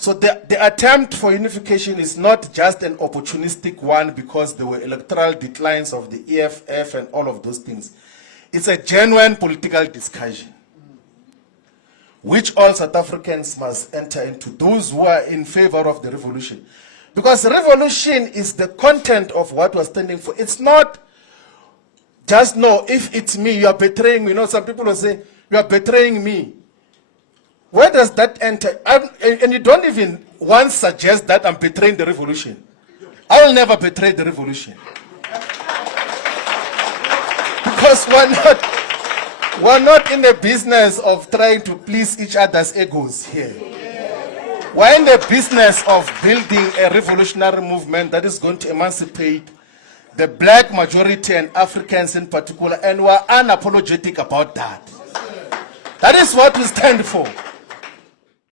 So the attempt for unification is not just an opportunistic one because there were electoral declines of the EFF and all of those things. It's a genuine political discussion, which all South Africans must enter into, those who are in favor of the revolution. Because revolution is the content of what we're standing for. It's not just, no, if it's me, you are betraying me. You know, some people will say, you are betraying me. Where does that enter? And you don't even once suggest that I'm betraying the revolution. I will never betray the revolution. Because we're not in the business of trying to please each other's egos here. We're in the business of building a revolutionary movement that is going to emancipate the black majority and Africans in particular, and we're unapologetic about that. That is what we stand for.